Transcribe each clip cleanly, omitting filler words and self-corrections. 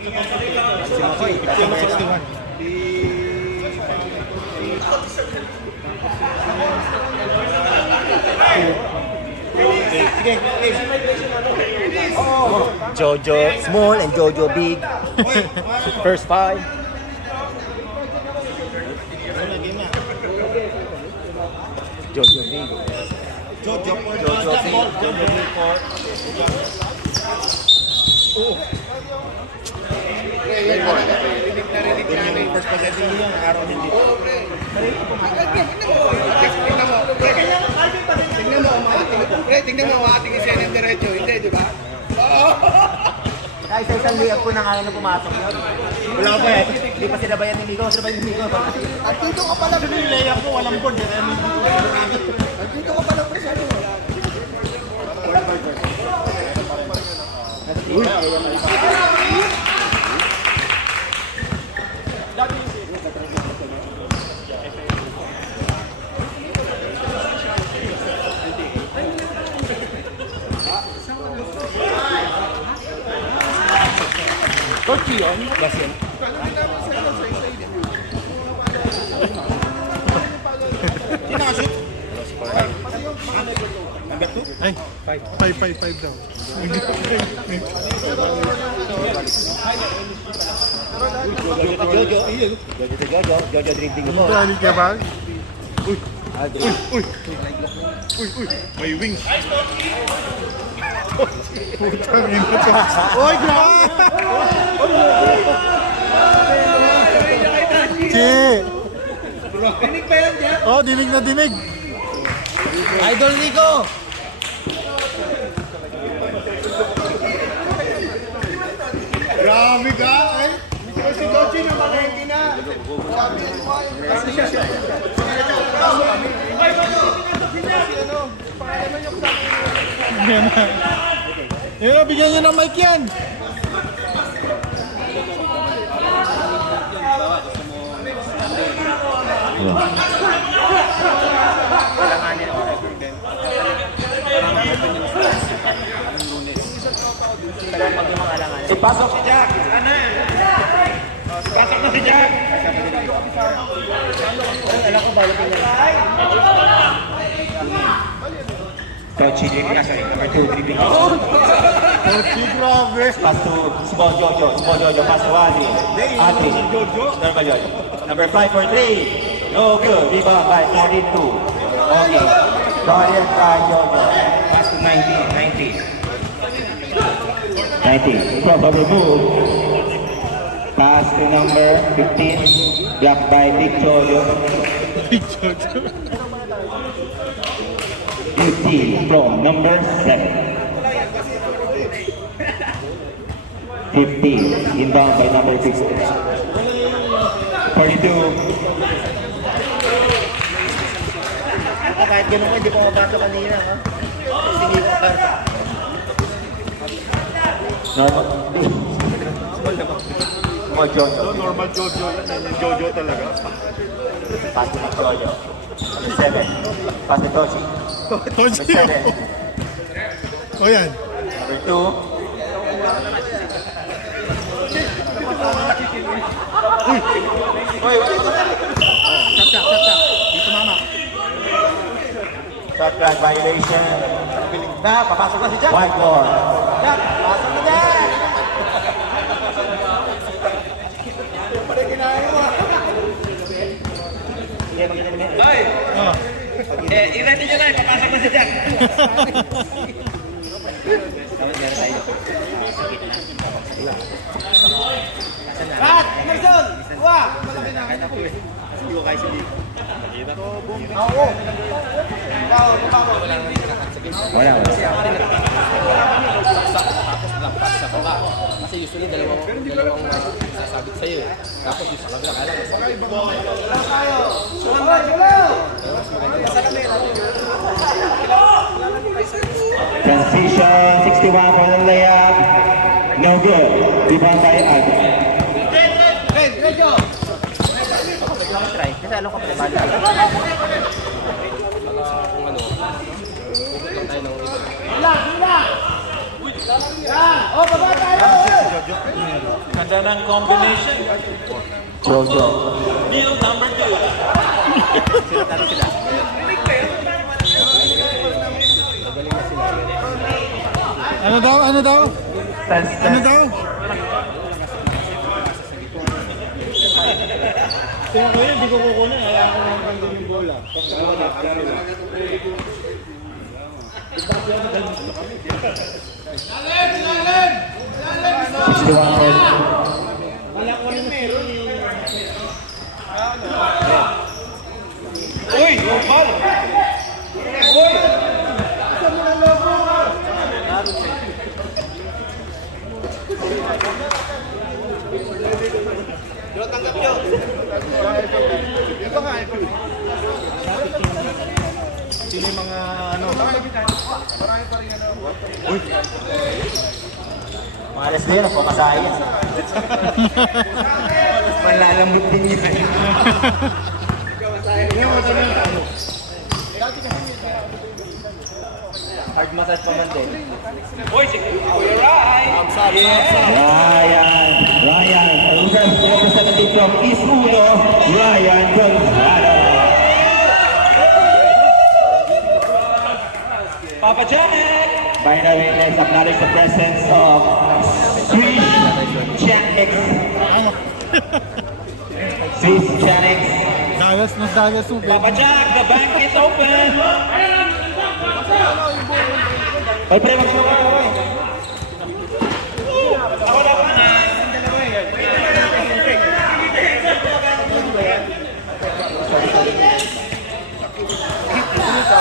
Si Makoy. Si ano 61. Sige. Jojo small and Jojo big. First 5. Jojo big. Jojo big. Jojo big for. yung first possession niya, araw hindi. Tingnan mo ang ating isa ng diretso, hindi, di ba? Ay, sa isang layup ko na kaya na pumasok yun. Wala pa eh. Hindi pa sinabayan ni Migo. Sinabayan ni Migo. At dito ka pala. Yung layup ko, walang board. At dito ka pala presyo. Coach yun? Yes yun. Sino nakashoot? Number 2? Ay, 5 daw. Jojo. Jojo drifting mo. Ito, ano ka ba? Uy. May wings. Putang ina to. Oy, grabe! Che! Dinig pa yan dyan? Oh, dinig na dinig. Idol Nico! Grabe ka! Ay! Si Doji na malengke na. Sabi, kasi siya. Yun na, bigyan nyo ng mic yan. Ipasok si Jack! Ano? Ipasok na si Jack! Alam ko balo Coach Picasso, number 2, dribbling. Okay, grabe. Pass to Small Jojo, pass to Adri. Number yun. Number 5 for 3. No good. Rebound by 42. Okay. Dorian by Jojo. Pass to 90. Probable move. Pass to number 15. Blocked by Big Jojo. Big Jojo. 50 from number 7. 50 inbound by number 6. 42. Kahit ganun ko, hindi pa mabasa kanina, ha? Hindi ko karta. Normal. Small Jojo. Normal Jojo yan. Jojo talaga. Pass to Jojo. Number 7. Pass to Toshi. Toshi. O yan. Number 2. Uy! Shot. Dito mama. Shot clock violation. Na, papasok na si Jack. White ball. Jack, pasok na Jack! Ay! I-ready nyo na, papasok na si Jack. Rat! Emerson! Uwa! Hindi ko kayo sili. Oo. Wala. Kasi usually dalawang sasabit sa'yo eh. Tapos yung sa kabila, kailangan Transition, 61 for the layup. No good. Rebound by Adri. Rejo! Try. Kasi alam ko pa naman. kung ano, hugot lang tayo ng Hila! Yan! O, baba tayo! Ganda ng combination. Jojo. Deal number 2. Ano daw? Ano daw? Test, Ano test. daw? Kaya ko yun, hindi ko kukunin. Kaya ako nang kandun yung bola. Wala ko rin meron yung... Uy! Ball! Ito nga, ito. Sino yung mga ano? Mga alas na yun, pamasahin. Malalambot din yan. Hard massage pa man din. Uy! Alright! Ryan, representative from East Uno, Ryan Gonzalo. Papa Janet! Finally, let's acknowledge the presence of Swiss Janix. Swiss Janix. Dagas na dagas mo. Papa Jack, the bank is open! Ay, pre, magsuka.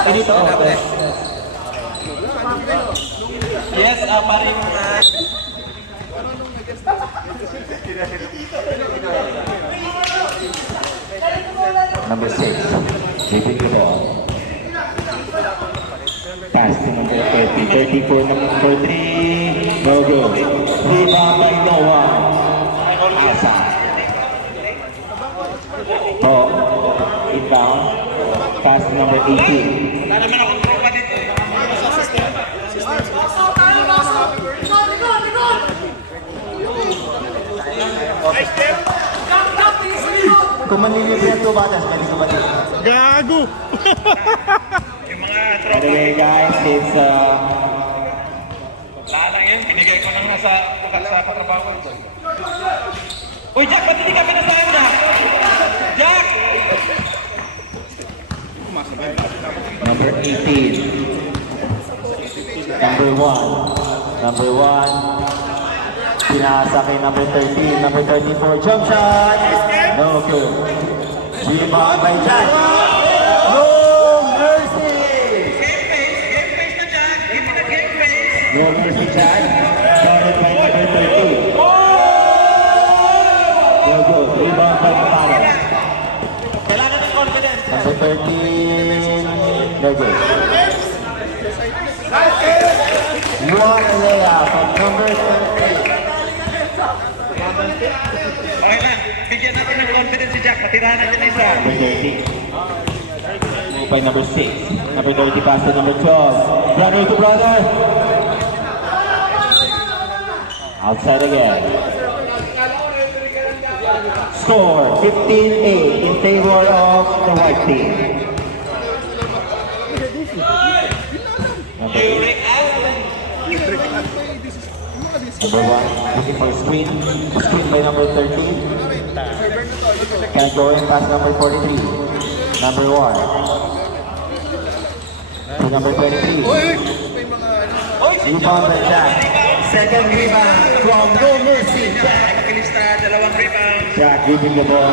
Dito, Yes, paring... Number 6, David Gabon. Pass to number 30, 34, number 3, no good. Rebound by Noah. Asa. Inbound. Pass to number 18. Wala naman akong tropa dito. Kung manlilibre ang 2 batas, pwede ko ba dito? Gago! Anyway guys, it's Wala lang yun, binigay ko lang sa katrabaho ko. Uy, Jack, ba't hindi ka pinasahan, Jack? Jack! number 18. Number 1. Pinasa kay number 13. Number 34, jump shot. No good. Rebound by Jack. No mercy. No mercy, Jack. Started by number 13. No good. Rebound by Patalo. Kailangan ng confidence. Number 13. No good. Luan Alea from number 13. Okay na, bigyan natin ng confidence si Jack. Patirahan natin na isa. Number 30. Moved by number 6. Number 30 pass to number 12. Brother to brother. Outside again. Score 15-8 in favor of the white team. Number 1, looking for a screen. Screen by number 13. Can go in pass number 43. Number 1. To number 23. Rebound by Jack. Second rebound from No Mercy, Jack. Pakilista, dalawang rebound. Jack gripping the ball.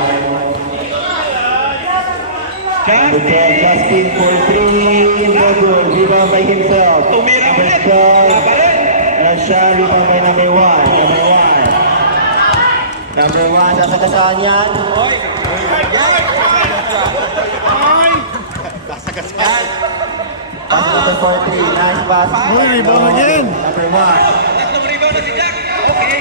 Number 12, Justin for 3. No good. Rebound by himself. Tumira Number ulit. 12. Pa rin. Russia, rebound by number 1. Number 1, sasagasaan yan. Pass number 43, nice pass. Uy, rebound again. Number 1, Tatlong rebound na si Jack. Okay.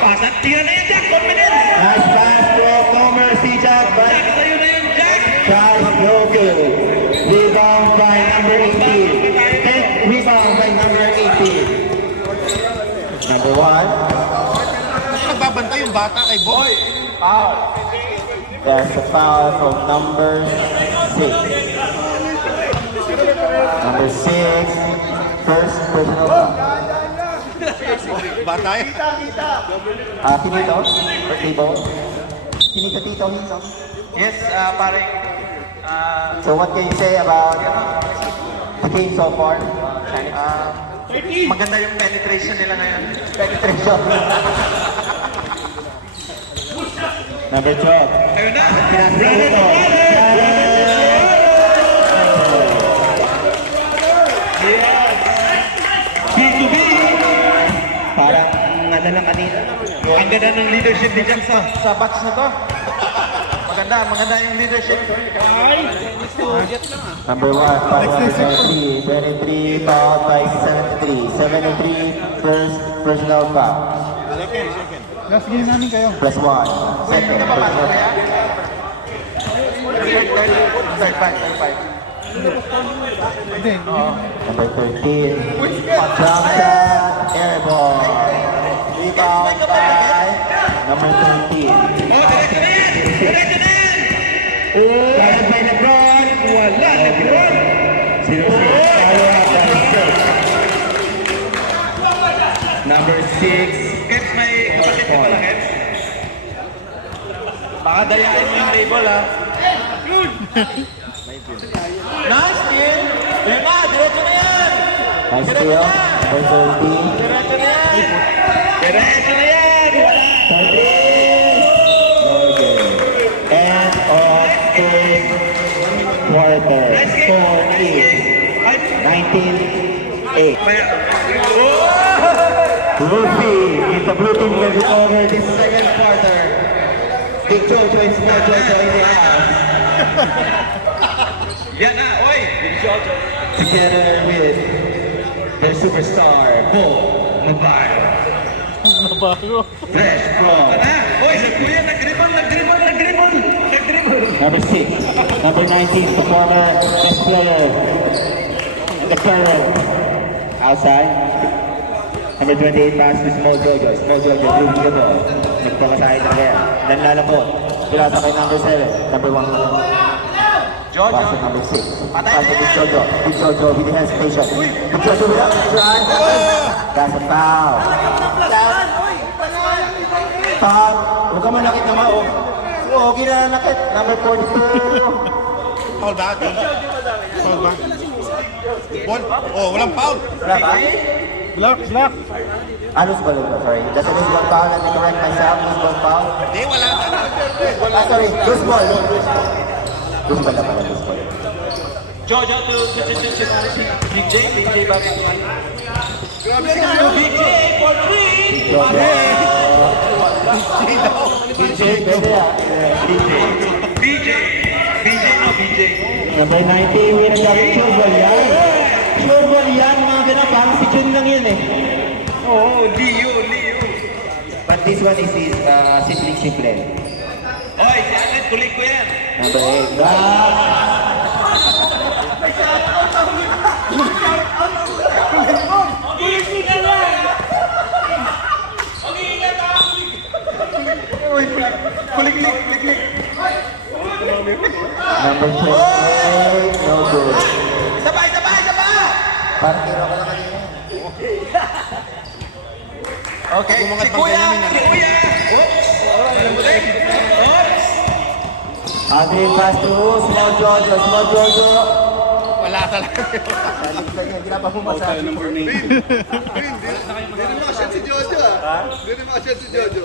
Pasat, tira na yan, Jack. Confidence. nice pass to No Mercy, Jack, but Jack, sa'yo na yun, Jack. tries no good. Rebound by number 18. 10th rebound by number 18. Number 1, Nagbabantay yung bata kay Boy. That's a foul from number 6. Number 6, first personal foul. Bata eh. Kinito? Birthday ball? Kinito, Tito, Hito? Yes, parang... So what can you say about the game so far? maganda yung penetration nila ngayon. Penetration. Number 12. Ayun na! Pinasito. B2B! Parang ano lang kanina. Ang ganda ng leadership ni Jack sa batch na to. Maganda yung leadership. Number 1, foul number 23. 23 fouled by 73. 73 first personal foul. Last game namin kayo. Plus 1. Second personal foul. Third five. Hindi. Number 13. Jump shot. Air ball. Rebound by number 13. Kaya by Lebron. Wala, Lebron. 0-6. Follow up by 6. Number 6. Keps, may kapatid ka pala, Keps. Baka dayain mo yung label, ha? Nice, steal! Yan na, diretso na yan! Nice steal. Number 13. Diretso na yan! Diretso na yan! Wala! 13. End of third quarter. Score is 19-8. Luffy is the blue team will be over this second quarter. Big Jojo and Small Jojo in the house. Yan na, oy! Together with their superstar, Bull Mobile. Nabago. Fresh from Na, oy! Kuya, nag-dribble! number 6, number 19, the former best player in the current outside. Number 28 pass to Small Jojo. Small Jojo, moving the ball. Nagpapasahid na kaya. Nanlalapot. Pilata kay number 7, number 1. Jojo. Pass to number 6. Pass to Big Jojo. Big Jojo with the hesitation. Big Jojo without the drive. That's a foul. Foul. Huwag ka manakit naman, oh. Oo, ginanakit. Number 42. Foul ba? Foul ba? Ball? Oh, walang foul. Wala ba? Block. Ano sa balon? Sorry. That's a loose ball foul. Let me correct myself. Loose ball foul. Hindi, wala. Sorry. Loose ball. Loose ball na pala. Loose ball. Jojo to Big J bakit? Big J for 3! Jojo. DJ, pwede yan. DJ. BJ no, BJ. Number 90, we nagkakit sure ball yan. Sure ball yan. Mga ganun. Parang si Jun lang yun eh. Oo, Leo. But this one is simple. Oy, si Agad, kulik ko yan. Number 8. Kulik. Number 28, no good. Sabay! Parang hero ka lang kanina. Okay, si Kuya! Andre pass to Small Jojo. Wala talaga. Salit ka niya, hindi na pa pumasa. Hindi makasyan si Jojo ah. Hindi makasyan si Jojo.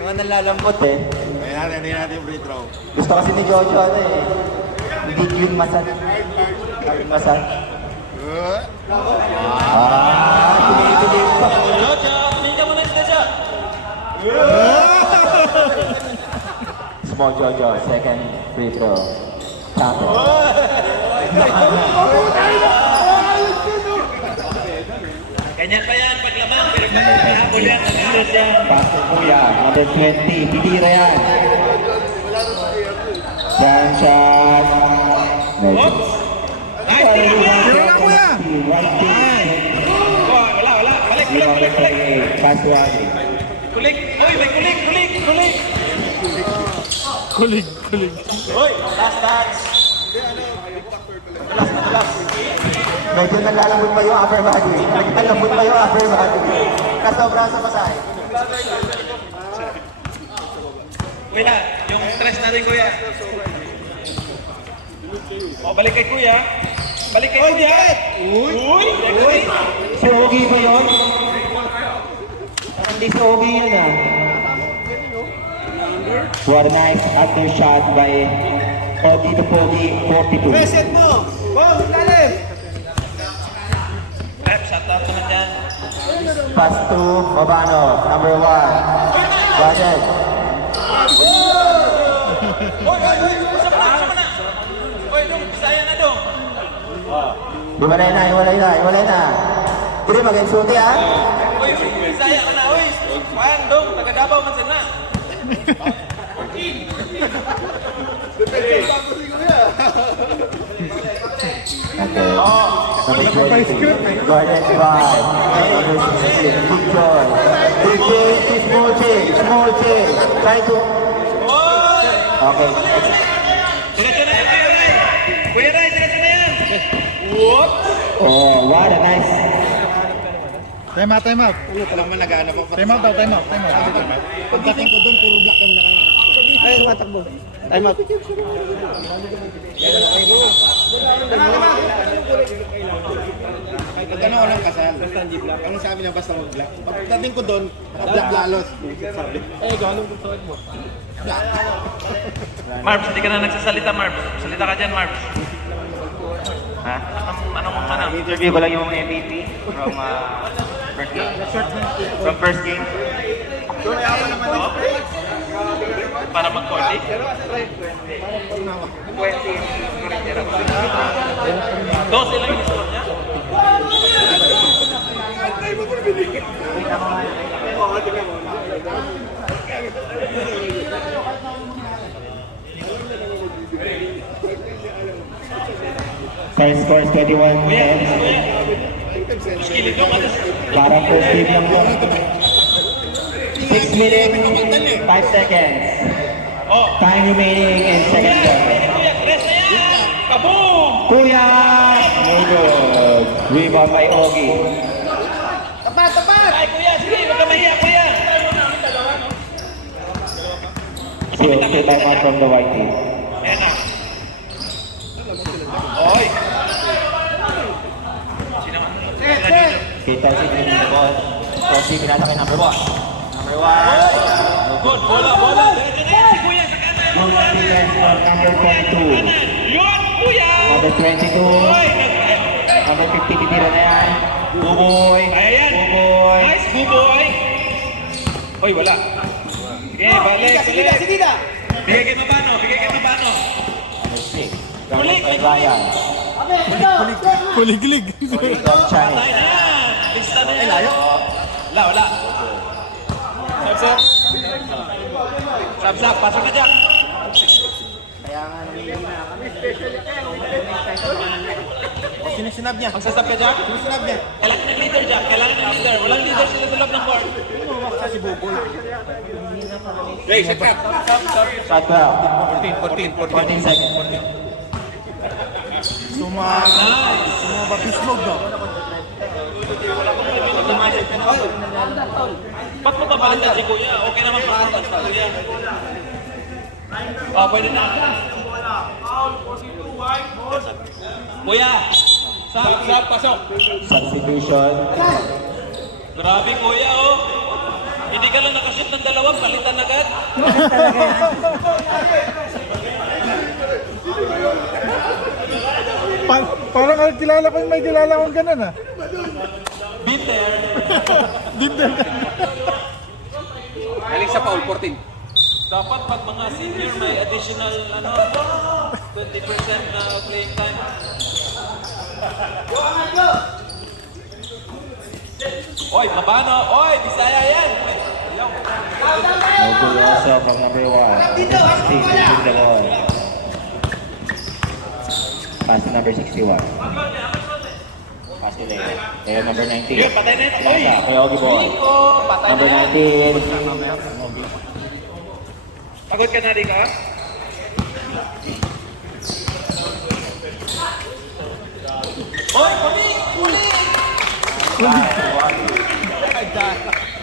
Mga nalalambot eh. Hindi natin yung free throw. Gusto kasi ni Jojo ano eh. Hindi yung masat. Tumitigil pa. Jojo, tingnan mo na sila siya. Small Jojo, second free throw. Counter. Ganyan pa yan, paglamang, pero pagkakapol yan, nag-shoot yan. Pass to Kuya, number 20. Pitira yan. Jump shot. Oops! Nice, tingnan mo! Kuya! Wala. Balik. Pass to Ali. Kulik! Uy, may kulik! Kulik! Kulik! Kulig, kulig. Hoy, last touch. Medyo naglalambot pa yung upper body. Naglalambot pa yung upper body. Kasobra sa masay. Kuya, yung stress natin, kuya. O, balik kay kuya. Balik kay kuya. Uy! Uy! Si Ogie ba yun? Hindi si Ogie yun ah. What a nice after shot by Ogie the Pogie 42. Reset mo! Bong, lalim! Rep, shout out naman dyan. Pass to Mabano, number 1. Got it. Usap na! Uy, dong, Bisaya na dong. Hiwalay na. Hindi mag-insulti ah. Uy, Bisaya ka na, uy. Kuhan, dong, taga Davao man sana. Number 20, guarded by number 16, Big Joy. Big Joy is small chain. Try to... Uy! Okay. Diretso na yan, Kuya Ray. Kuya Ray, diretso na yan. Whoop! Oh, what a nice... Time out, time out. Alam mo, nag-aanap ako. Time out daw, time out, time out. Pagdating ko doon, puro black yung Ay, matakbo. Time out. Nag-ano ko ng kasal. Ang sabi niya, basta mag-black. Pagdating ko doon, black lalos. Marbs, hindi ka na nagsasalita, Marbs. Salita ka dyan, Marbs. Ha? Ano? Interview ko lang yung MVP from first game. From first game. Para mag-coordinate. 12 lang yung score niya. First score is 21 points. Muskilid mo, matas. Para first game lang yun. 6 minutes, 5 seconds. Oh, Time remaining in second quarter. Kuya, tres na yan! Kaboom! Kuya! No good. Rebound by Ogie. Ay, Kuya, sige, huwag ka mahiya, Kuya! Still 2 timeout from the white team. Ayan na. Oy! Kita si the ball. Tosi pinata kay number 1. Number 1. Good, bola! Diretso na yan, si Kuya, sa kanan. Good defense from number 22. Yun, Kuya! Number 22. Oy! Number 50 titira na yan. Buboy. Ayan! Buboy. Nice, Buboy! Oy, wala. Sige, balik. Sige na! Bigay kay Mabano. Number 6. Kulik, By Ryan. Kulig-lig. Kulik of China. Tayo na yan. Lista na yan. Wala. Sab, pasok na dyan. Sinasinab niya. Magsasab ka dyan? Sinasinab niya. Kailangan ng leader dyan. Kailangan ng leader. Walang leader sila sa loob ng court. Shot 12. 14 seconds. Mabislog daw. Ba't mo papalitan si Kuya? Okay naman papalitan si Kuya. Oh, pwede na. Kuya! Sab, pasok! Substitution. Grabe Kuya, oh! Hindi ka lang nakashoot ng dalawang, palitan agad. Parang kilala ko yung may kilala kong ganun ah. Been there. Galing sa Paul, 14. Dapat pag mga senior may additional 20% na playing time. Oy, Mabano! Oy, Bisaya yan! Ayaw. No good also from number 1. Number 16 taking the ball. Pass to number 61. Pass to And number 19. Yun, patay na ito. Uy! Kay Ogie Boy. Patay Number na yan. 19. Pagod ka na, Rico? Oy, kulit! Kulit!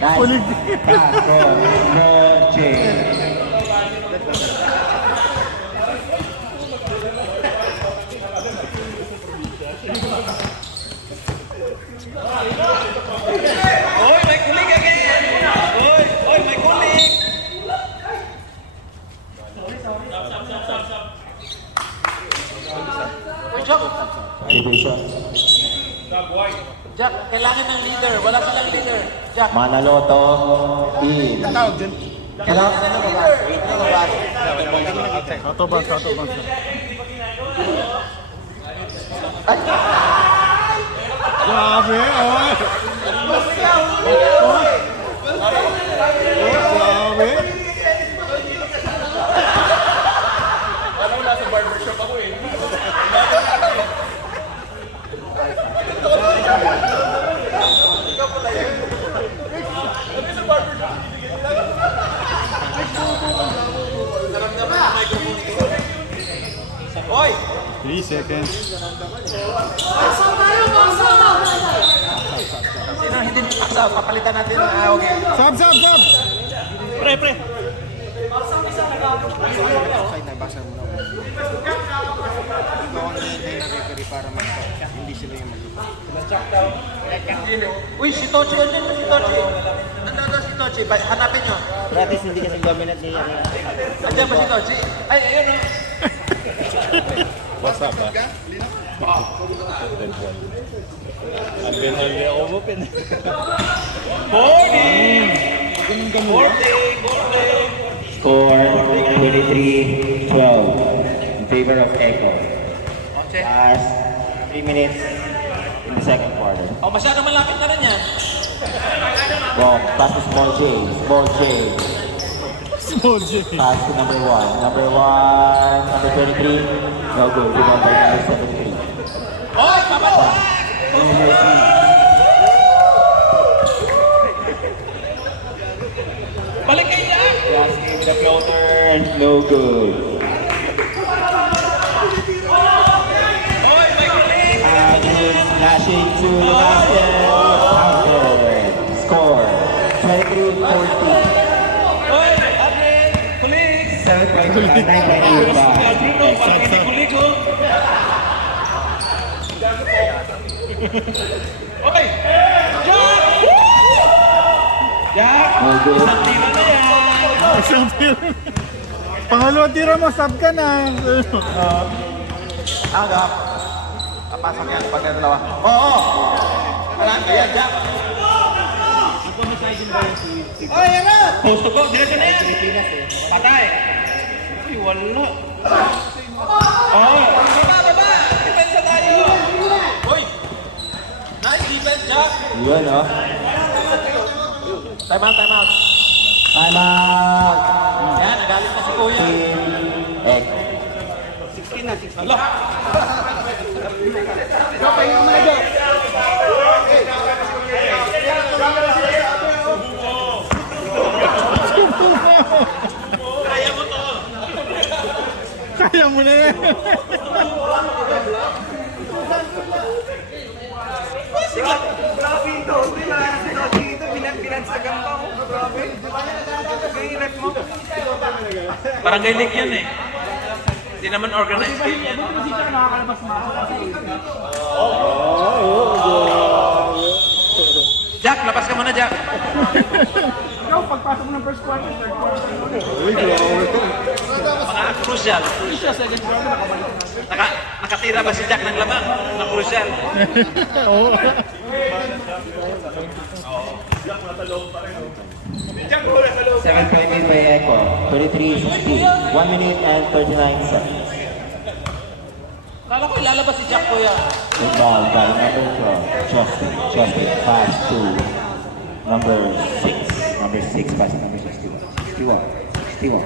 Nice. Castro. Roche. Oy, may kulig again! Oy, may kulig! Uy, Jack! Division. Jack, kailangan ng leader. Wala silang leader. Jack. Manaloto. In. Tawag dyan. Kailangan na lumabas. Auto bounce, auto bounce. Grabe, oh. Grabe. Oy! 3 seconds. Sino hindi paksa? Papalitan natin. Okay. Sab, sab, sab. Pre, pre. Uy, si Tochi yun din. Si Tochi. Nandun si Tochi. Hanapin nyo. Gratis hindi kasi dominant niya. Andiyan ba si Tochi? Ay, ayun o. What's up, ha? Ang binal niya open. Boarding! Boarding! Boarding! Score 23-12 in favor of Echo. Okay. Last 3 minutes in the second quarter. Oh, masyadong malapit na rin yan. Well, pass to Small J. Small J. Small J. Pass to number 1. Number 1, number 23. No good. Rebound by number 73. Oy, papatak! Number 3. Balik kayo dyan! Last game with a floater. No good. Oy, may kulit! Agnes flashing to the basket. Counted. Score 23-14. Oy, Adrian! Kulit! 9.85. Bruno, parang hindi kulit ko. Oy! Jack! Jack! No good. Isang tira na yan! Isang tira. Pangalawang tira mo, sab ka na. Aga. Papasok yan pag dalawa. Oo! Wala ka yan, Jack! Oh, yan na! Post to go, diretso na yan! Patay! Ay, wala. Oh! Baba! Depensa tayo! Uy! Nice defense, Jack! Yun, oh. Time out, time out. Time out. Yan, nagalit na si Kuya. Echo. 16 na, 16. Alo! Kaya mo to! Kaya mo na yan. Grabe ito! Dito, binansagan pa ako. Grabe. Yung rep mo. Barangay league yun eh. Hindi naman organized game yan. Jack, labas ka muna, Jack. Ikaw, pagpasok mo ng first quarter, third quarter. Mga crucial. Siya, second quarter, nakabalik na. Nakatira ba si Jack ng lamang? Na crucial. Oo. 7.8 by Echo. 23-16. 1 minute and 39 seconds. Kala ko ilalabas si Jack, Kuya. Good ball by number 12. Justin. Pass to number 6. Number 6 pass to number 61. 61.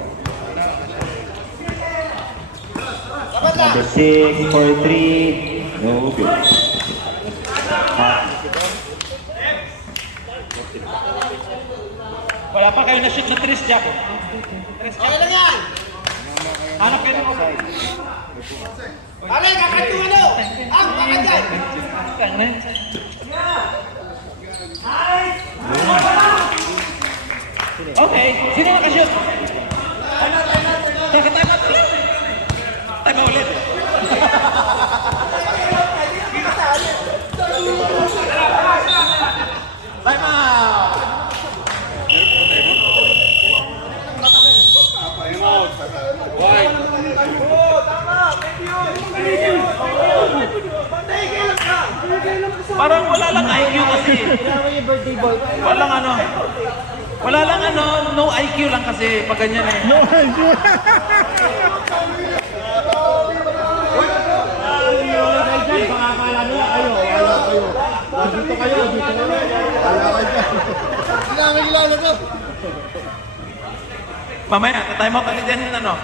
Number 6 for 3. No good. Wala pa kayo na-shoot na 3 jack. Okay lang yan! Hanap kayo ng offside. Pare, kakat yung ano! Ang kakat yan! Okay, sino nakashoot? Time out ulit. Time out ulit. Time out! Parang wala lang IQ kasi. Walang ano. Wala lang ano, no IQ lang kasi pag ganyan eh. No idea. Baka akala nila kayo, wala kayo. Dito kayo, dito kayo. Wala kayo dyan. Kilala to. Mamaya, time out ulit yan ano.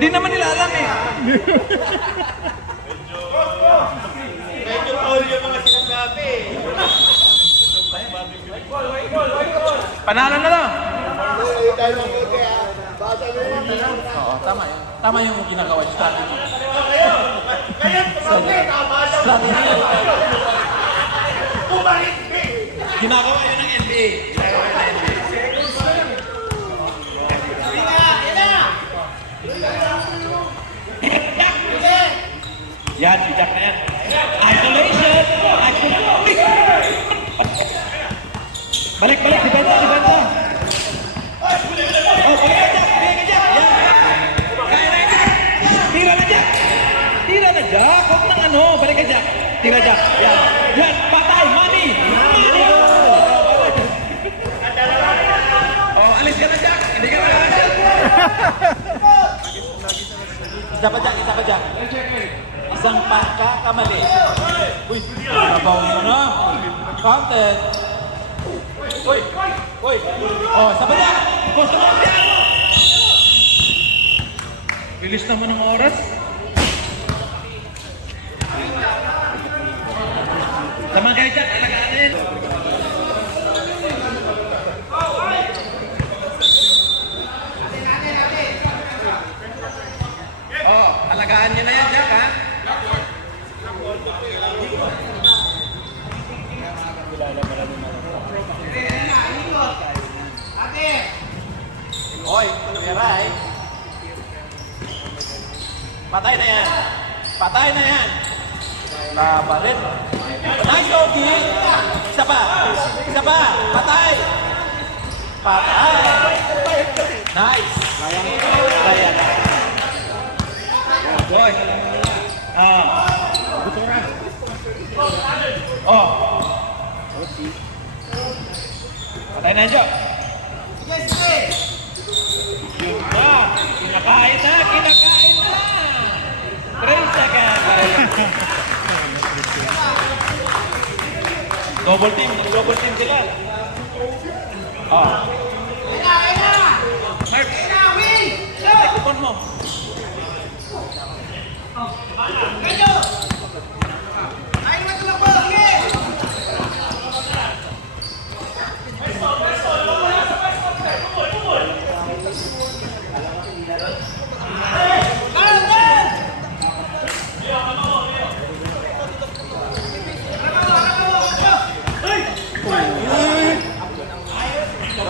Hindi naman nila alam eh. Medyo all yung mga sinasabi. Panalo na lang. Oo, tama yun. Tama yung ginagawa yung strategy. Strategy. Ginagawa yun ng NBA. Ginagawa yun ng NBA. Yan, si Jack na yan. Isolation! Balik, dibenta! Oh, balik ka, Jack! Yan! Kaya na, Jack! Tira na, Jack! Huwag nang ano, balik ka, Jack! Tira, Jack! Yan! Patay! Money! Oh, alis ka na, Jack! Hindi ka makakasya! Isa pa, Jack! Isang pagkakamali. Uy! Nabaw mo na! Counted! Uy! Oh, sa bala! Gusto mo yan! Bilis naman ng oras. Naman kayo dyan, alagaanin! Oh, alagaan niyo na yan, Jack, ha? Oy, tumiray. Patay na yan. Labarin. Nice, Ogie. Isa pa. Patay. Nice. Ryan. Oy. Oh. Patay na yan, Jo. Yun na. Kinakain na. 3 seconds. Double team sila. Oh. Merch. Kupon mo.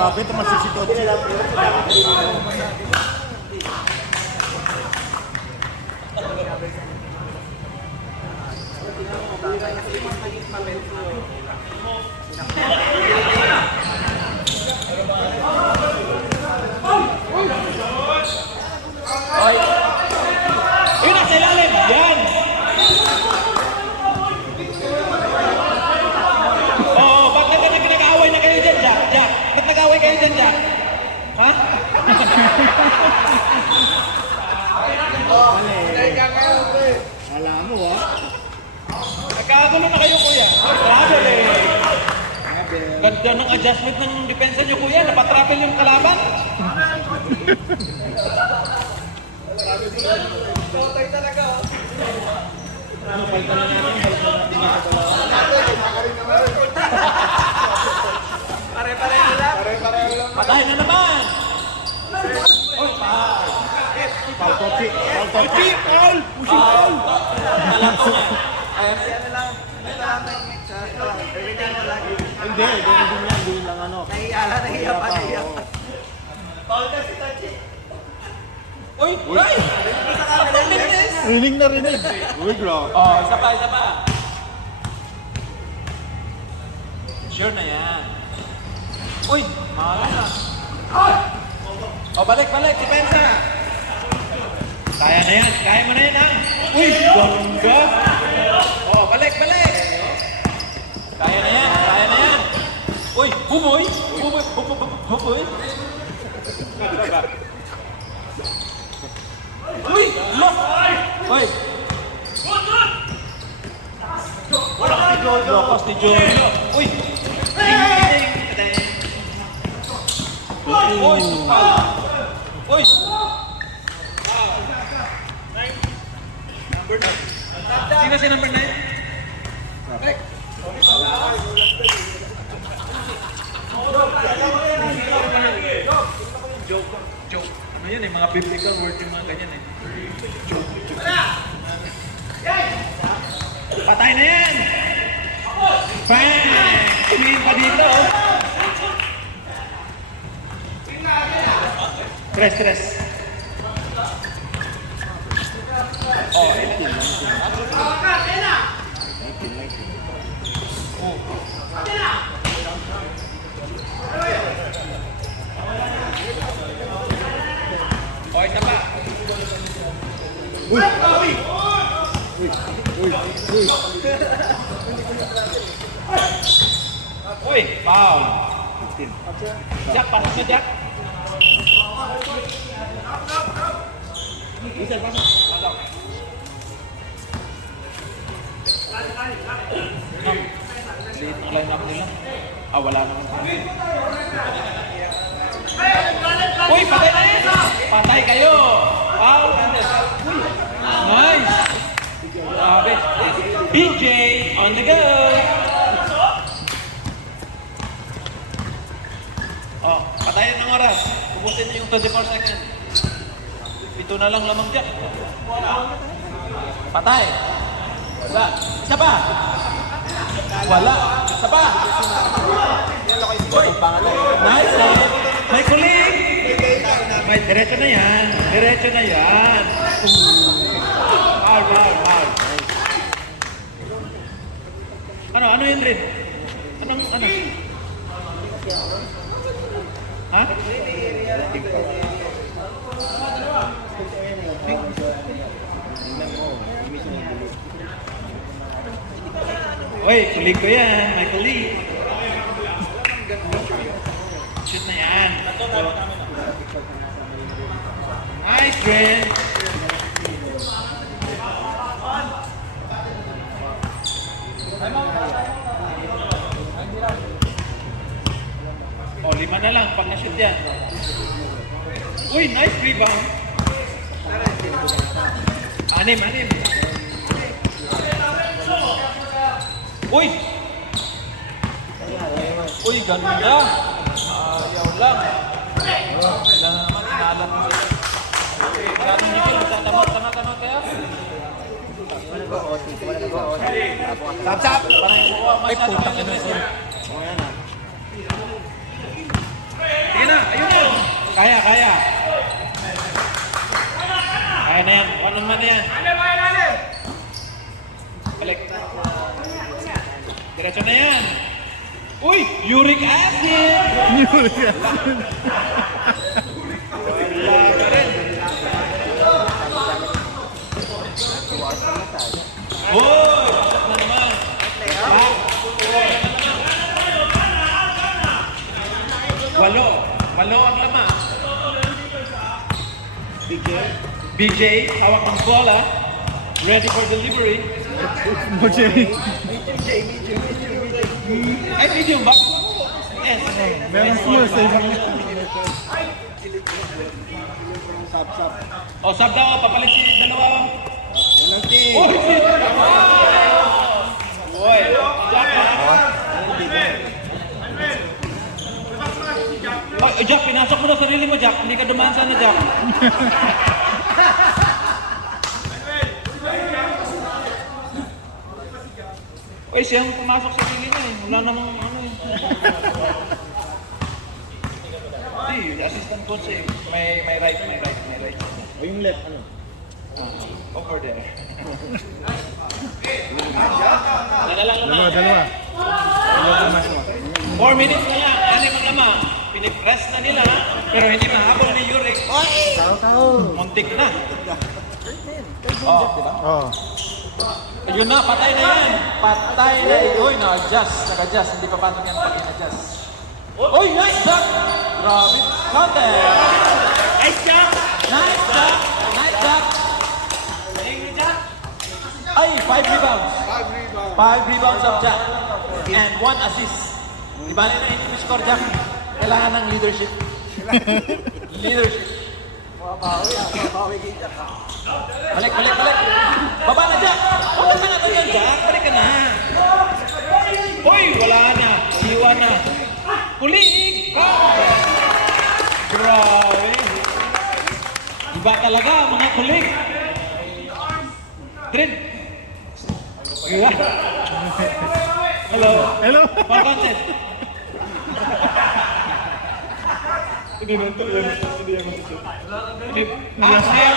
Grabe ito masisitotsi. Oy. Yun ang ilalim. Yan. Oo, bakit na pinag-aaway na kayo dyan, Jack? Ba't nag-aaway kayo dyan, Jack? Ha? Wala mo ha? Nagkakagulo na kayo, kuya. Travel eh. Ganda ng adjustment ng depensa nyo, kuya. Napatravel yung kalaban. Pushing foul! Pushing foul! Alam ko nga. Hindi, ganun din yan. Hindi lang ano. Nahiya pa. Uy! Uy! Rinig na rinig. Uy, grabe. Oh, isa pa, isa pa. Sure na yan. Uy! Mahal na. Oh, balik, depensa. Kaya na yan. Kaya mo na yan, ha? Uy! Ganda! Oh, balik! Kaya na yan. Uy! Humoy! Humoy! Uy! Lock! Uy! Lokos ni Jojo. Uy! Uy! Uy! Sino si number 9? Joke. Ano yan eh, mga biblical word yung mga ganyan eh. Joke. Patay na yan! Bang! Tumingin pa dito. Tres. Oh, oh, isa pa. Uy, foul. Jack, pasok na Jack. Liit ng line-up nila. Wala naman. Uy, patay na yan! Patay kayo! Foul! Uy! Nice! Grabe. BJ on the go! Oh, patayin ng oras. Ubusin niyo yung 24 seconds. 7 na lang lamang dyan. Patay! Wala! Isa pa! Wala! Isa pa! Nice eh! May kuling! May diretso na yan! Foul. Ano yun rin? Ano? Ha? Uy, kulig ko yan. May kulig. Shoot na yan. Nice, Gren. Oh, 5 na lang pag na-shoot yan. Uy, nice rebound. 6. Uy! Uy, ganda! Ayaw lang. Wala naman, inalan mo sila. Maraming hindi kayo, tangat-tangat kaya? Sap! Ay, putak na siya. Sige na, ayun na. Kaya. Kaya na yan. 1-on-1 na yan. Balik. Diretso na yan. Uy! Uric acid! Wala ka rin. Uy! Pasok na naman. Walo ang lama. BJ, hawak ng bola. Ready for delivery. Ay, medium ba? Yes. Meron small sa ibang. Oh, sub daw. Papalit si dalawa. Uy! Jack, Jack, pinasok mo na sarili mo, Jack. Hindi ka dumaan sana, Jack. Uy, siyang pumasok sa tingin niya eh. Wala namang ano eh. Hindi, assistant coach eh. May right. O yung left, ano? Over there. Dalawa. 4 minutes na lang. Ano yung lama? Pinipress na nila. Pero hindi mahabol ni Yurek. Muntik na. Oh. Ayun na, patay na yan. Patay na yan. Uy, na-adjust. Nag-adjust. Hindi pa pasok yan pag in-adjust. Uy, nice shot! Grabe. Counter! Nice shot! Nice shot! Nice shot! Ay, 5 rebounds. 5 rebounds of Jack. And 1 assist. Di ba na yung score, Jack? Kailangan ng leadership. Leadership. Balik. Baba na, Jack! Baba ka natin yan, Jack. Balik ka na. Uy, wala na. Iwan na. Kulig! Grabe. Iba talaga, mga kulig. Drin. Iba. Hello. For content. Hindi na ito. Hindi na masasya.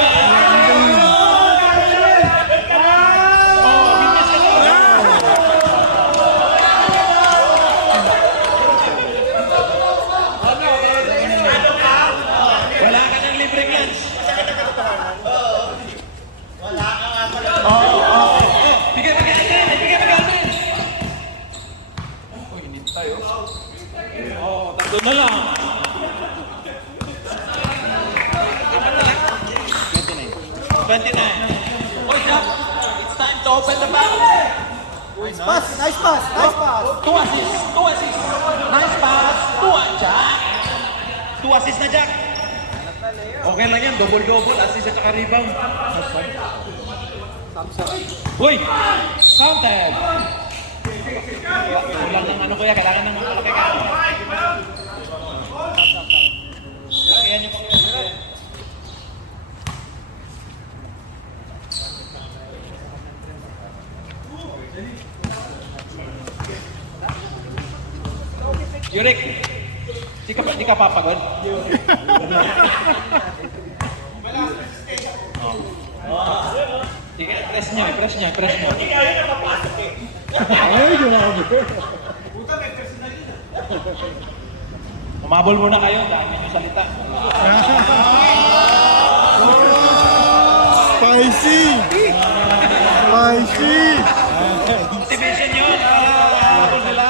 Wala ka ng libreng lunch. Bigyan Alvin. Uy, hinintay oh. Tatlo na lang. Dapat na lang. 29. Oy, Jack. It's time to open the bag. Nice pass. 2 assists. Nice pass. 2, Jack. 2 assists na, Jack. Okay lang yan. Double. Assist at saka rebound. Uy! Counted! Kulang ng ano kuya, kailangan ng malaki ka. Lakihan niyo po. Yurik! Di ka papagod? Sige, press nyo. Ay, grabe. Umabol muna kayo, dami nyo salita. Spicy! Motivation yun para umabol nila.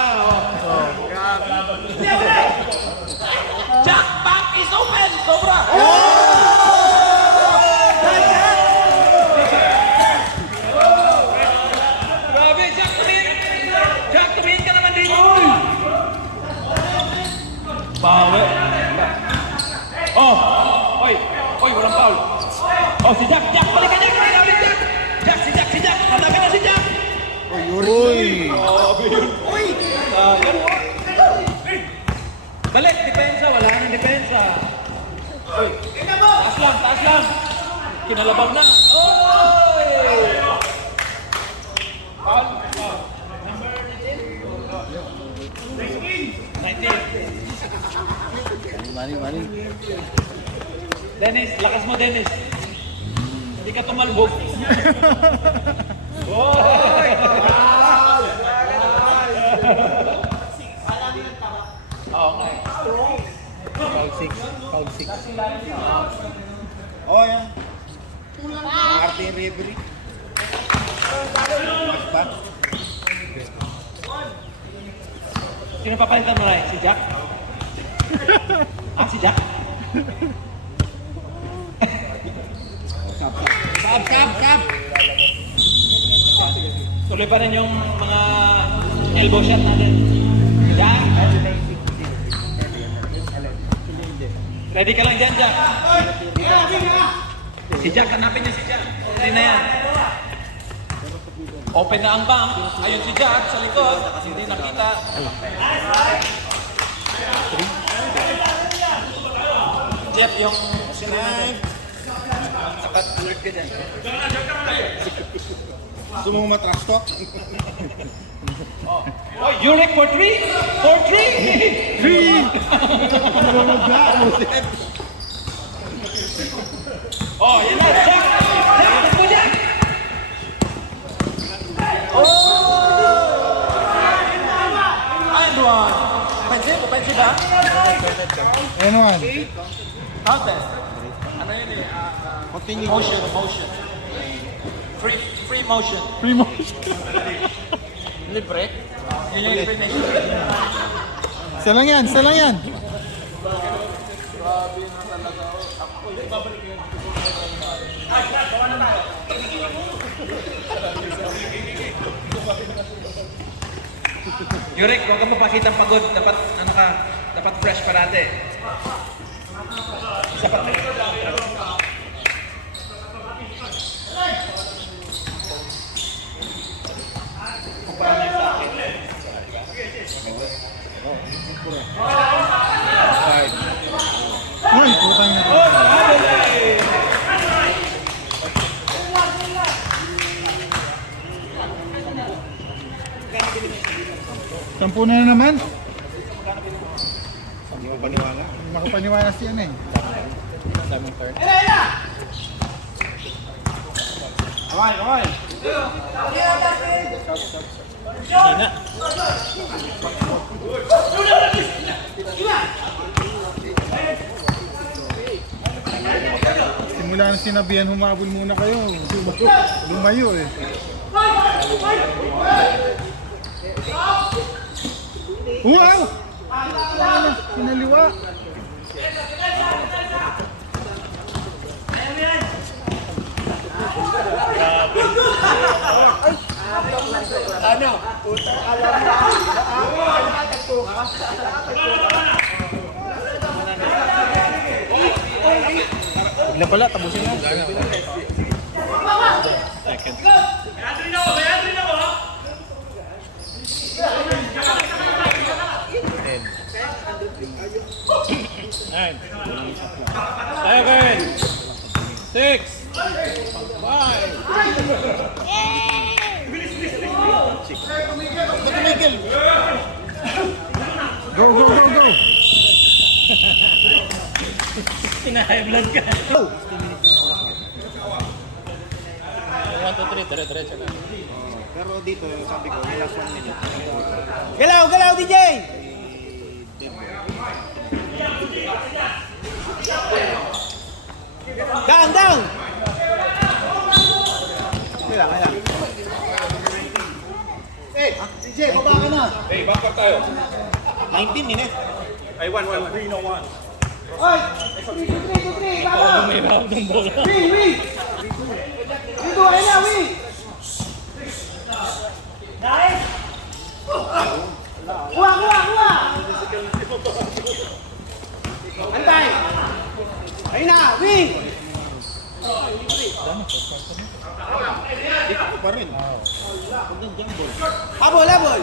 Jack, back is open! Sobra! Grabe, Jack, tumingin ka naman dito. Bawi. Oy, walang foul. Oh, si Jack, balik ka, Jack. Jack, si Jack. Hanapin na si Jack. Uy! Balik, depensa. Wala nang depensa. Oy, taas lang. Kinalabaw na. Oy! Foul. Number 19. Mani. Dennis, lakas mo, Dennis. Hindi ka tumalbog. Oy! Okay. Foul 6. Oh, yan. Arte yung referee. Sino papalitan mo, Ray? Si Jack? Si Jack? Kap. Tuloy pa rin yung mga elbow shot natin. Jack? Ready ka lang dyan, Jack. Si Jack, hanapin niyo si Jack. Ready na yan. Open na ang bump. Ayun si Jack sa likod. Hindi nakita. Jeff, yung sinunod. Dapat alert ka dyan. Gusto mo matrash talk? Oh, Yurek for 3! For 3! 3! Oh, yan na! Jack! Jack! Let's go, Jack! And one. Offensive? Offensive ba? And one. Contest. Ano yun eh? Motion. Motion. Free motion. Free motion. Libre? Yun yung libre na yun. Isa lang yan, isa lang yan. Yurek, huwag ka mapakitang pagod. Dapat, ano ka, dapat fresh parate. Isa pa. Uy, putang na. Sampu na naman. Hindi mo paniwala. Makapaniwala si ano eh. Kamay, kamay. Simula na sinabihan, humabol muna kayo. Lumayo eh. Wow! Pinaliwa. Bigla pala, tabusin mo. Nine. 7. 6. 5. Go, go, go, go! High blood ka. 1, 2, 3. Dire-diretso na. Pero dito, sabi ko, may last 1 minute. Galaw, galaw, DJ! Down, down! Kailangan. DJ, baba ka na. Hey, back up tayo. 19 minutes. Ay, 1, 1, 1. 3, no 1. Oy! 3, baba! May round ng bola. Wing! Dito, ayun na, wing! Kuha, kuha, kuha! Antay! Ayun na, wing! Dito pa rin. Habol, habol!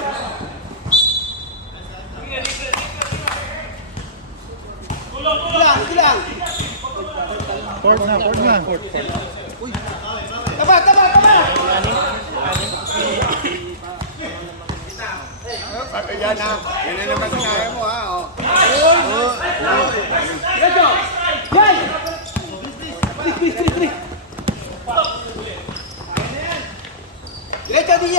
Kulang! Port na, port na. Taba! Yan na. Yan na naman sinaya mo ha. Diretso! Yan! Three! Diretso, DJ!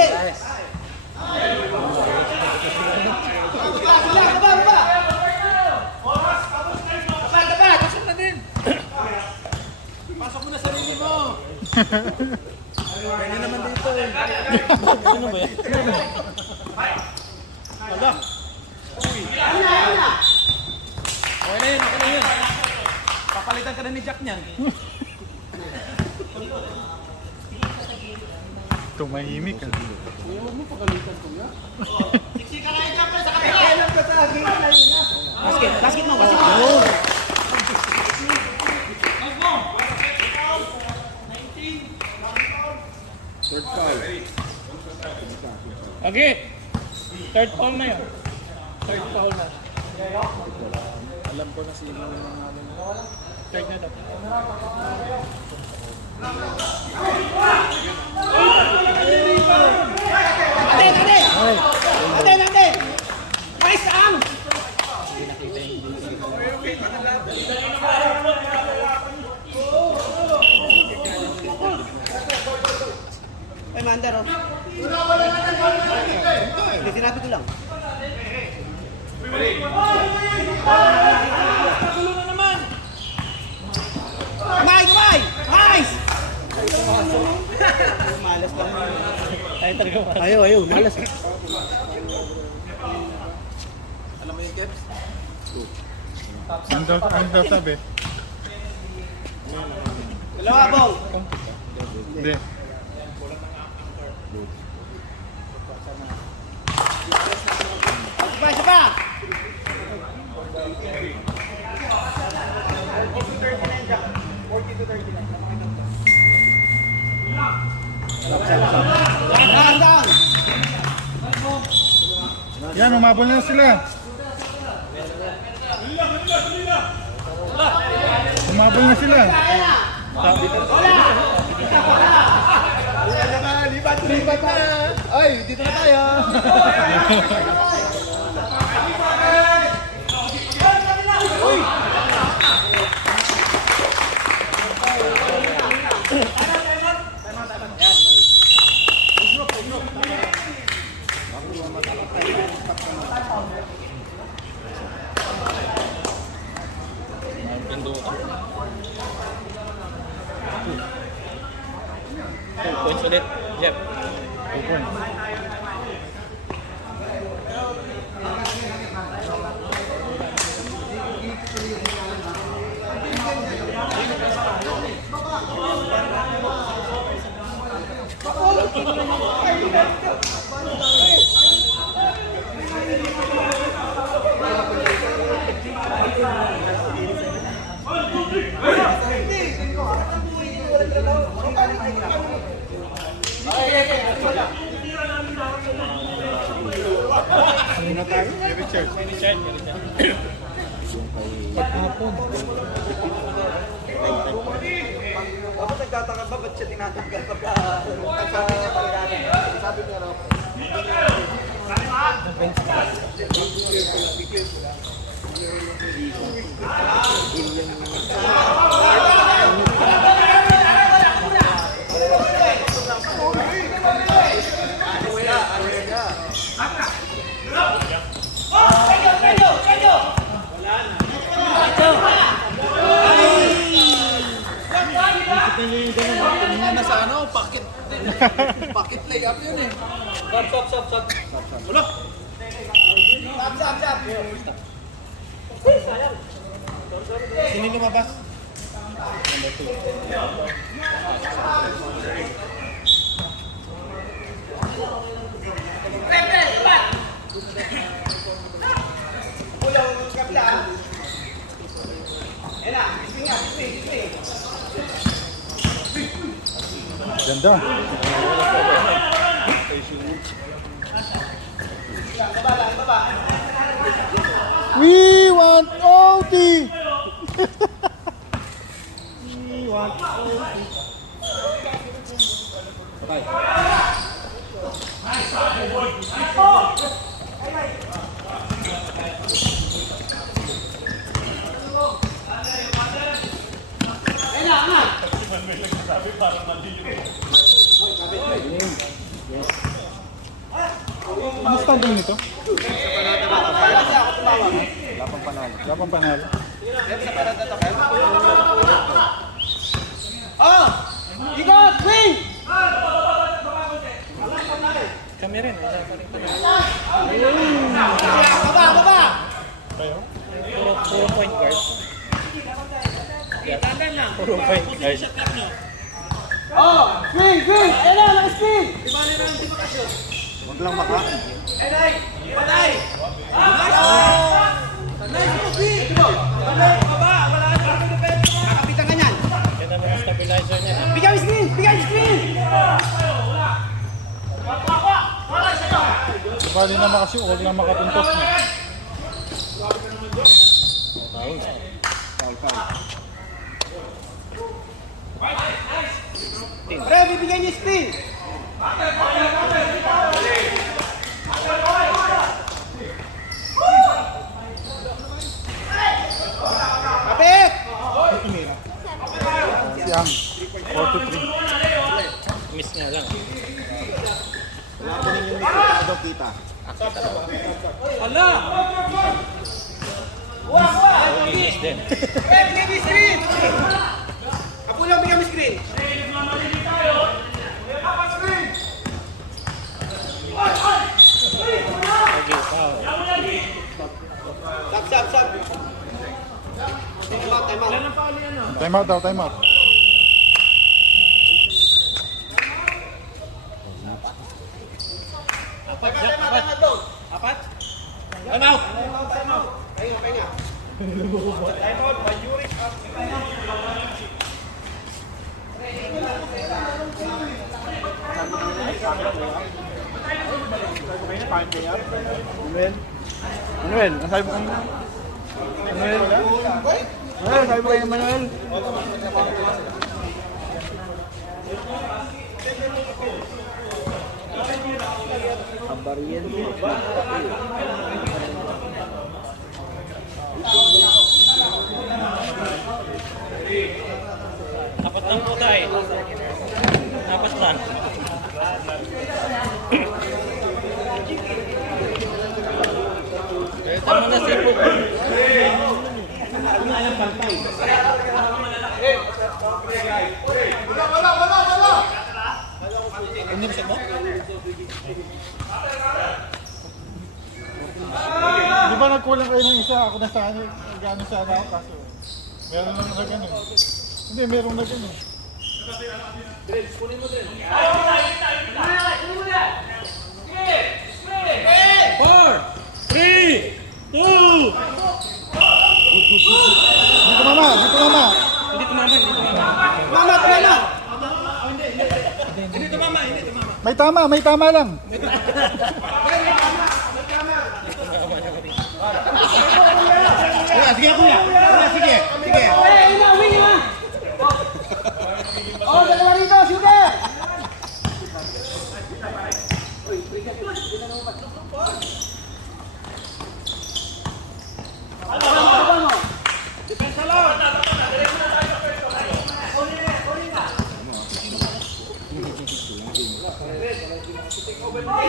Baba! Pasok na din! Pasok mo na sarili mo! Kaya naman dito eh. Ano ba yan? Wala. Okay na yun. Papalitan ka na ni Jack niyan. Tumahimik ah. Basket mo! Okay. Third foul na yun. Third foul na. Alam ko na sino yung Third na daw. Natin! Nice ang! Ay, Mander, oh. Hindi, sinabi ko lang. Kamay! Nice! Malas lang. Ayaw talaga malas. Ayaw. Malas. Alam mo yung Keps? Ang daw sabi? Dalawa, ball. Hindi. Isa pa! Down! Yan, umabol na sila. Umabol na sila. Lipat na! Ay, dito na tayo! Points ulit. Jeff. Bakit nagtataka ba? Ba't siya tinatanggal pa? Sabi niya pag sabi niya raw. Na sa ano, pocket layup yun eh. Stop. Wala. Stop. Sino lumabas? Ganda. We want OT! We want OT. Ano standing nito? Wala pang panalo. Oh! Ikot! Swing! Kami rin. Baba! Puro point guard. Puro point guard. Oh! Swing! Ayan na! Naka-swing! Huwag lang maka. Patay! Kakapitan ka niyan! Ganda mo yung stabilizer niya. Bigyan yung screen! Bali na makashoot, huwag lang makapuntos na. Pre, bibigyan niyo screen! 43. Miss nga lang. Wala ko rin yung dito, kita. Ala! Miss din. Bigyan screen! Apo lang, bigyan mo screen. Okay, foul. Sab. Time out. Time out daw, time out. Apat? Time out! Pahinga. Manuel, ang sabi mo kanina? Manuel? Manuel, sabi mo kanina, Manuel? Apat lang po tayo. Apat lang. Tama na siya po. Di ba nagkulang kayo ng isa? Ako na sana, gano'n sana ako kaso. Meron lang na gano'n. Hindi, meron na gano'n. Four! Three! Two! Dito mama, dito mama. Hindi tumama. Hindi tumama. May tama lang. Sige, kuya. Sige. Oh, dalawa rito, sige!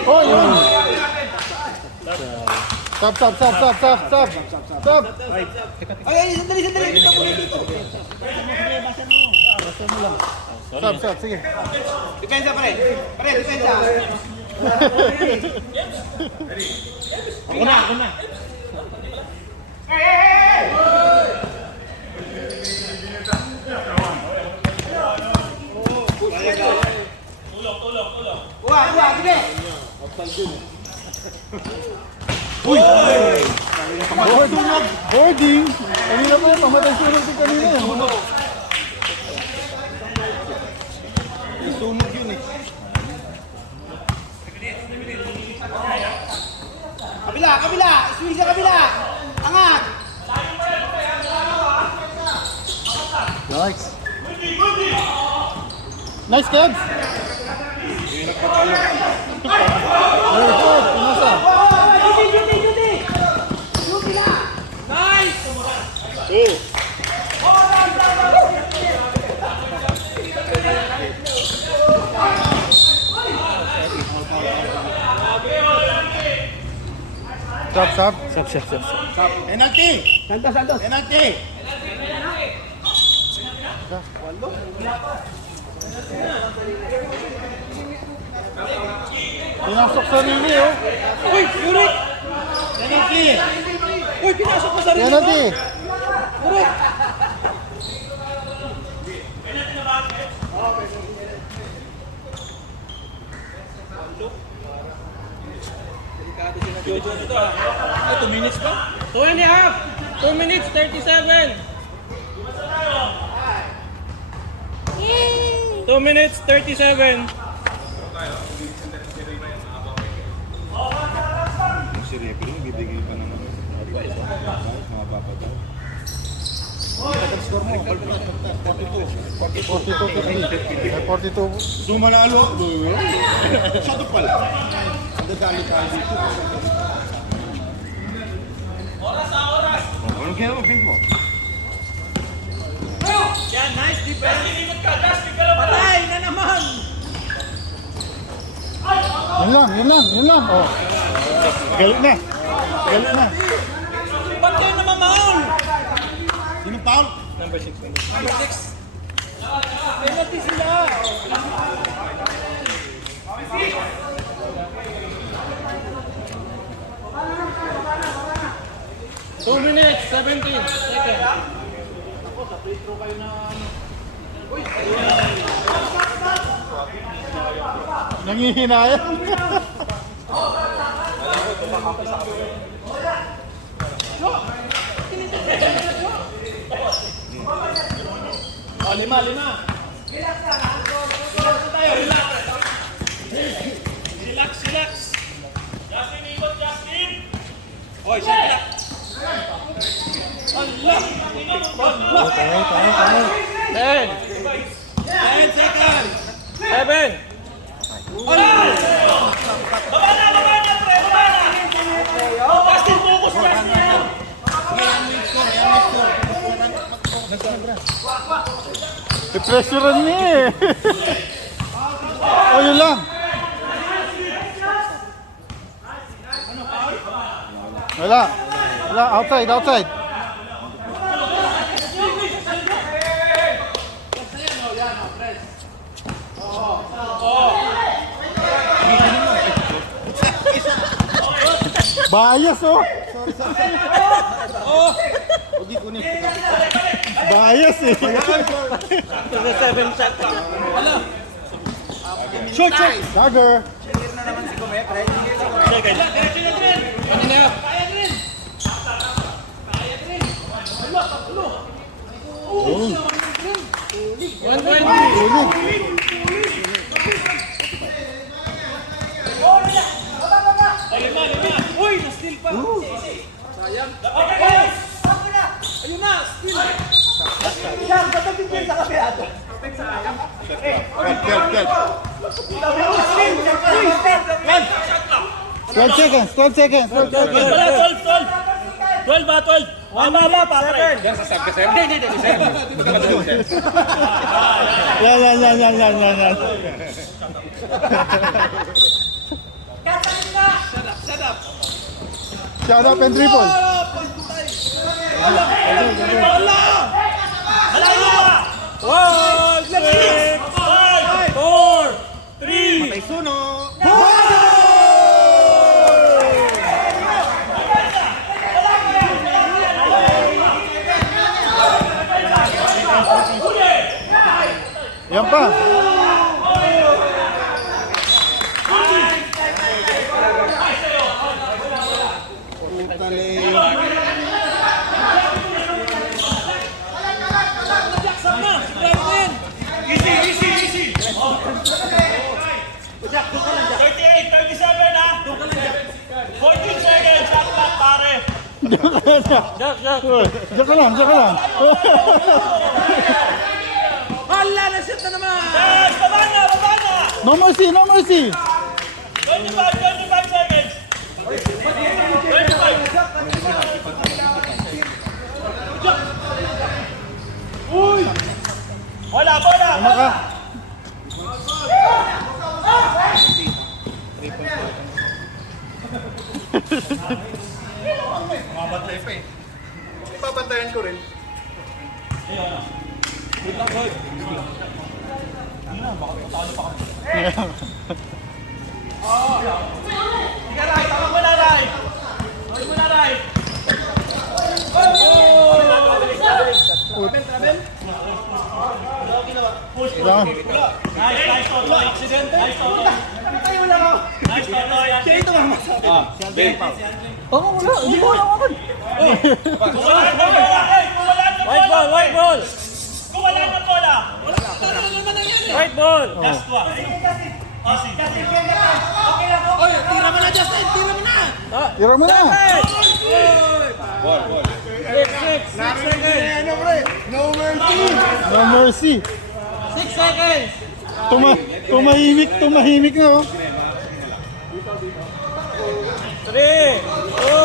Oh, yun. Stop. Ay, sandali. Dito muna dito. Stop, sige. Depensa, pare. Depensa. Ako na. Uwa, sige! Holding. Kanina pa, pamatay sunog din kanina. Sunog yun eh. Kabila! Swing sa kabila! Angat! Nice, kids. Very good. Pinasa. Duty na! Stop. Penalty! Santos! Penalty! Pinasok sarili, oh. Uy, Yuri! Penalty! Uy, pinasok ko sarili Yan ko! natin. Yuri! Delikado si na Jojo dito ah. 2 minutes pa? 2 and a half! 2 minutes, 37! 2 minutes, 37! Si referee, bibigay pa naman. Advice, mga baba daw. 42. Suma na alo. Shut up pala. Ang dadali tayo dito. Oras! Anong kaya mo, think mo? Yan, nice defense! Limit ka, Gas! Bigla lang pala! Yun lang. Oh. Galit na. Ba't kayo namamaon? Sinong foul? Number 6. Penalty sila. 2 minutes, 17 seconds. Nangihinayang. Oh, 5. Relax. Justin, ikot, Justin. Oy, siya. Allah. 10, 10 seconds. 7, Baba na, pre. Baba na. Justin, focus, Justin. I-pressurean niya eh. Oh, yun lang. Wala. Outside. Bias oh. Bias eh. 7 shot. Shoot. Dagger. Kanina. Uy, na-steal pa. Sayang. Ayun na, steal. Yan, ba't nagpipil sa kapilado? 12 seconds. 12 ba? 12. Mama, pare. Yan sa sabi kasi. Hindi. Yan. Shut up. Shut up and triple. Malayo ba? 1, 6, 5, 4, 3. Patay suno. Yan pa. Easy. 38, 37 na. 14 seconds. Shot clock, pare. Diyan ka lang. Hala, na-shoot na naman. Yes, baba na. No mercy. 25 seconds. 25. Uy! Wala. Maka. Mabantay pa eh. Babantayan ko rin. Ika, Rai. Tama mo na, Rai. Yan. Nice, Toto. Accident. Nice, Toto. White ball. Kung wala na bola. White ball. Just one. Easy. Tira mo na. 6 seconds. No mercy. 6 seconds. Tumahimik na oh. 3, 2,